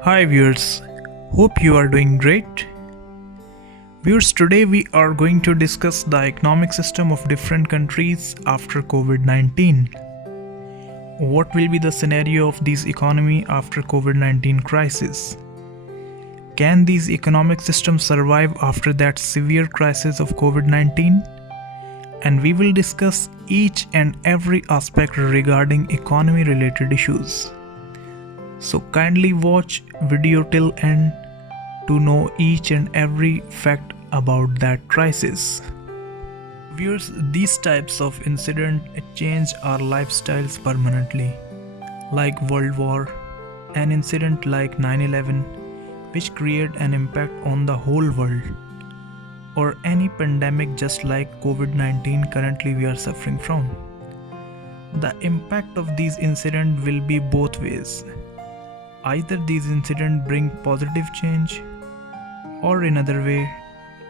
Hi viewers, hope you are doing great. Viewers, today we are going to discuss the economic system of different countries after COVID-19. What will be the scenario of this economy after COVID-19 crisis? Can these economic systems survive after that severe crisis of COVID-19? And we will discuss each and every aspect regarding economy related issues. So kindly watch video till end to know each and every fact about that crisis. Viewers, these types of incident change our lifestyles permanently, like World War, an incident like 9/11, which create an impact on the whole world, or any pandemic just like COVID-19 currently we are suffering from. The impact of these incidents will be both ways. Either these incidents bring positive change, or in another way,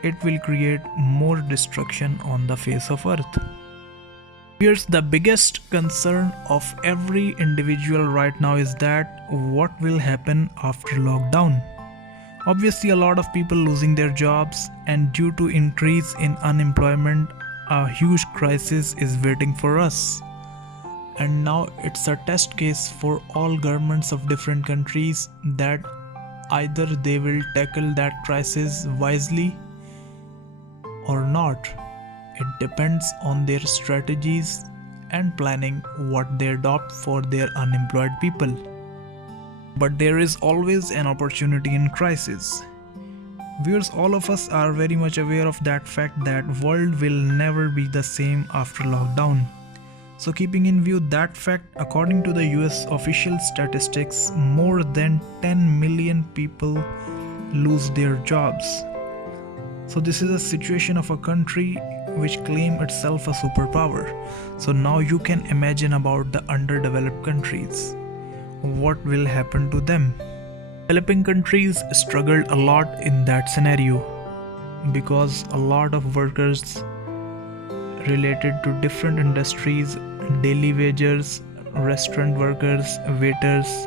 it will create more destruction on the face of earth. Here's the biggest concern of every individual right now is that what will happen after lockdown. Obviously, a lot of people losing their jobs, and due to increase in unemployment, a huge crisis is waiting for us. And now it's a test case for all governments of different countries that either they will tackle that crisis wisely or not. It depends on their strategies and planning what they adopt for their unemployed people. But there is always an opportunity in crisis. Viewers, all of us are very much aware of that fact that world will never be the same after lockdown. So keeping in view that fact, according to the US official statistics, more than 10 million people lose their jobs. So this is a situation of a country which claim itself a superpower. So now you can imagine about the underdeveloped countries. What will happen to them? Developing countries struggled a lot in that scenario because a lot of workers related to different industries, daily wagers, restaurant workers, waiters,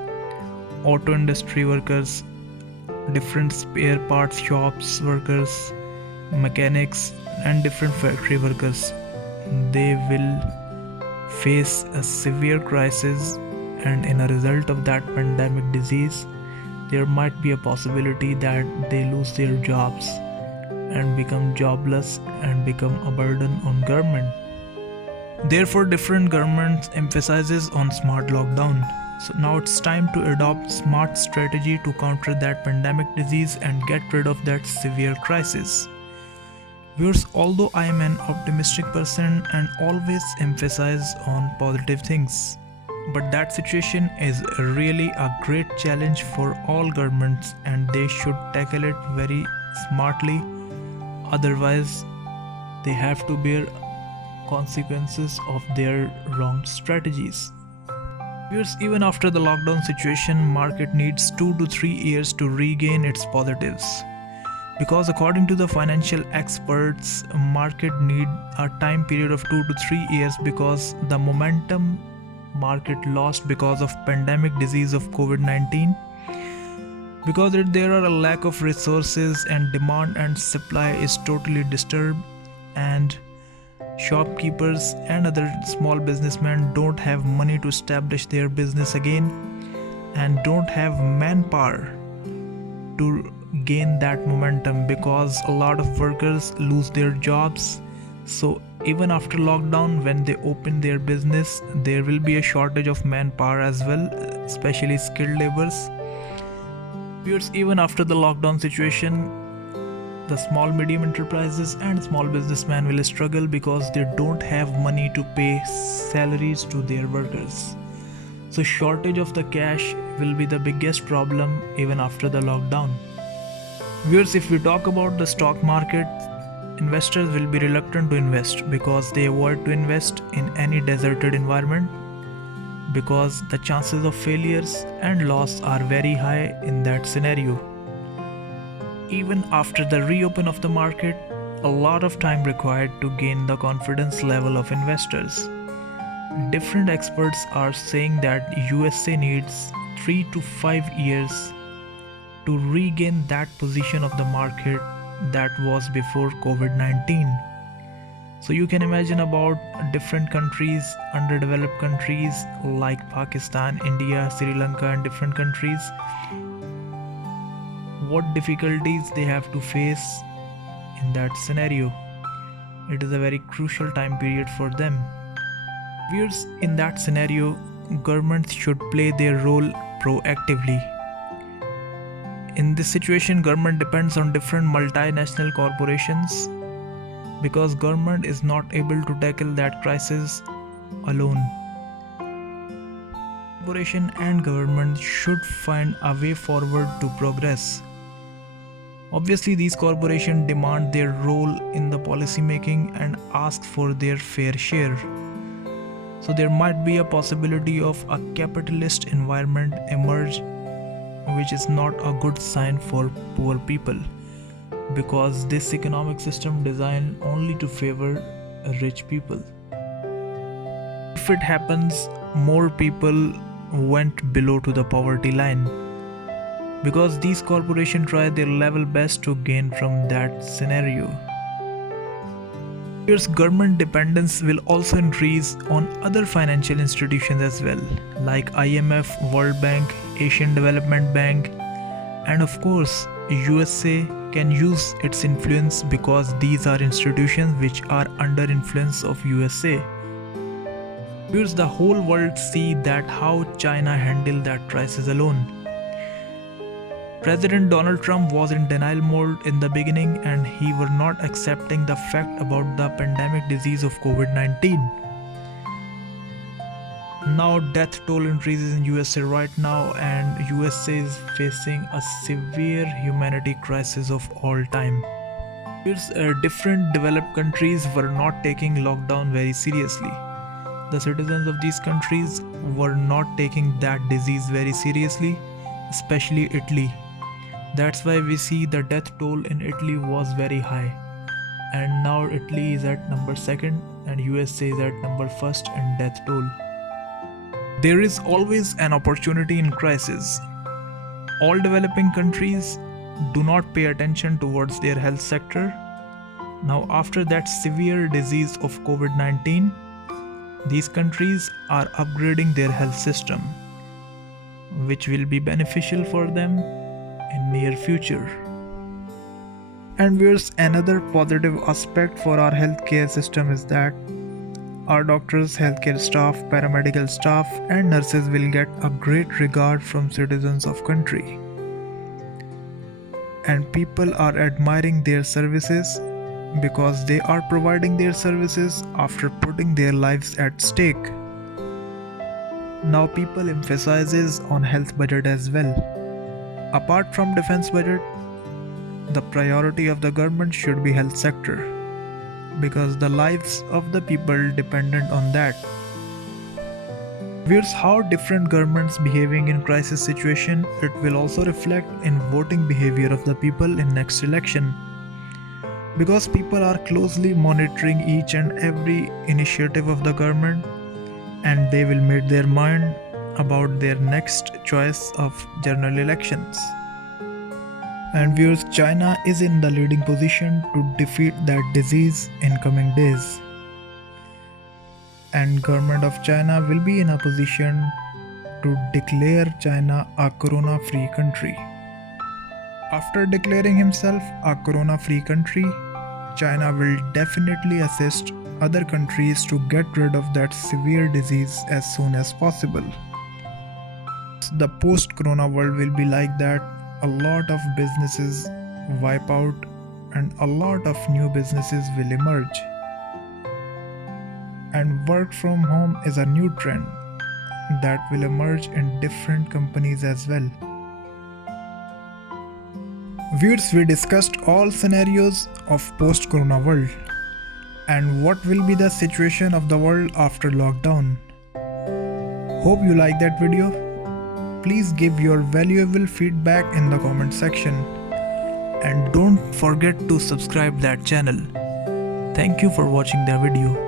auto industry workers, different spare parts shops workers, mechanics, and different factory workers, they will face a severe crisis, and in a result of that pandemic disease, there might be a possibility that they lose their jobs and become jobless and become a burden on government. Therefore, different governments emphasizes on smart lockdown. So now it's time to adopt smart strategy to counter that pandemic disease and get rid of that severe crisis. Viewers, although I am an optimistic person and always emphasize on positive things, but that situation is really a great challenge for all governments and they should tackle it very smartly. Otherwise, they have to bear consequences of their wrong strategies. Viewers, even after the lockdown situation, market needs 2 to 3 years to regain its positives. Because according to the financial experts, market need a time period of 2 to 3 years because the momentum market lost because of pandemic disease of COVID-19, because there are a lack of resources and demand and supply is totally disturbed, and shopkeepers and other small businessmen don't have money to establish their business again and don't have manpower to gain that momentum because a lot of workers lose their jobs. So even after lockdown, when they open their business, there will be a shortage of manpower as well, especially skilled laborers. Viewers, even after the lockdown situation, the small medium enterprises and small businessmen will struggle because they don't have money to pay salaries to their workers. So shortage of the cash will be the biggest problem even after the lockdown. Viewers, if we talk about the stock market, investors will be reluctant to invest because they avoid to invest in any deserted environment because the chances of failures and loss are very high in that scenario. Even after the reopen of the market, a lot of time required to gain the confidence level of investors. Different experts are saying that USA needs 3 to 5 years to regain that position of the market that was before COVID-19. So you can imagine about different countries, underdeveloped countries like Pakistan, India, Sri Lanka and different countries, what difficulties they have to face in that scenario. It is a very crucial time period for them. Viewers, in that scenario, governments should play their role proactively. In this situation, government depends on different multinational corporations because government is not able to tackle that crisis alone. Corporation and government should find a way forward to progress. Obviously, these corporations demand their role in the policy making and ask for their fair share. So there might be a possibility of a capitalist environment emerge, which is not a good sign for poor people, because this economic system designed only to favor rich people. If it happens, more people went below to the poverty line, because these corporations try their level best to gain from that scenario. Government dependence will also increase on other financial institutions as well, like IMF, World Bank, Asian Development Bank, and of course USA can use its influence because these are institutions which are under influence of USA. The whole world see that how China handled that crisis alone. President Donald Trump was in denial mode in the beginning and he were not accepting the fact about the pandemic disease of COVID-19. Now death toll increases in USA right now and USA is facing a severe humanity crisis of all time. Different developed countries were not taking lockdown very seriously. The citizens of these countries were not taking that disease very seriously, especially Italy. That's why we see the death toll in Italy was very high, and now Italy is at number 2nd and USA is at number 1st in death toll. There is always an opportunity in crisis. All developing countries do not pay attention towards their health sector. Now after that severe disease of COVID-19, these countries are upgrading their health system, which will be beneficial for them in near future. And there's another positive aspect for our healthcare system is that our doctors, healthcare staff, paramedical staff and nurses will get a great regard from citizens of country. And people are admiring their services because they are providing their services after putting their lives at stake. Now people emphasizes on health budget as well. Apart from defense budget, the priority of the government should be health sector, because the lives of the people dependent on that. Here's how different governments behaving in crisis situation, it will also reflect in voting behavior of the people in next election. Because people are closely monitoring each and every initiative of the government and they will make their mind about their next choice of general elections. And viewers, China is in the leading position to defeat that disease in coming days. And government of China will be in a position to declare China a corona-free country. After declaring himself a corona-free country, China will definitely assist other countries to get rid of that severe disease as soon as possible. The post-corona world will be like that. A lot of businesses wipe out and a lot of new businesses will emerge. And work from home is a new trend that will emerge in different companies as well. Viewers, we discussed all scenarios of post-corona world and what will be the situation of the world after lockdown. Hope you like that video. Please give your valuable feedback in the comment section and don't forget to subscribe that channel. Thank you for watching the video.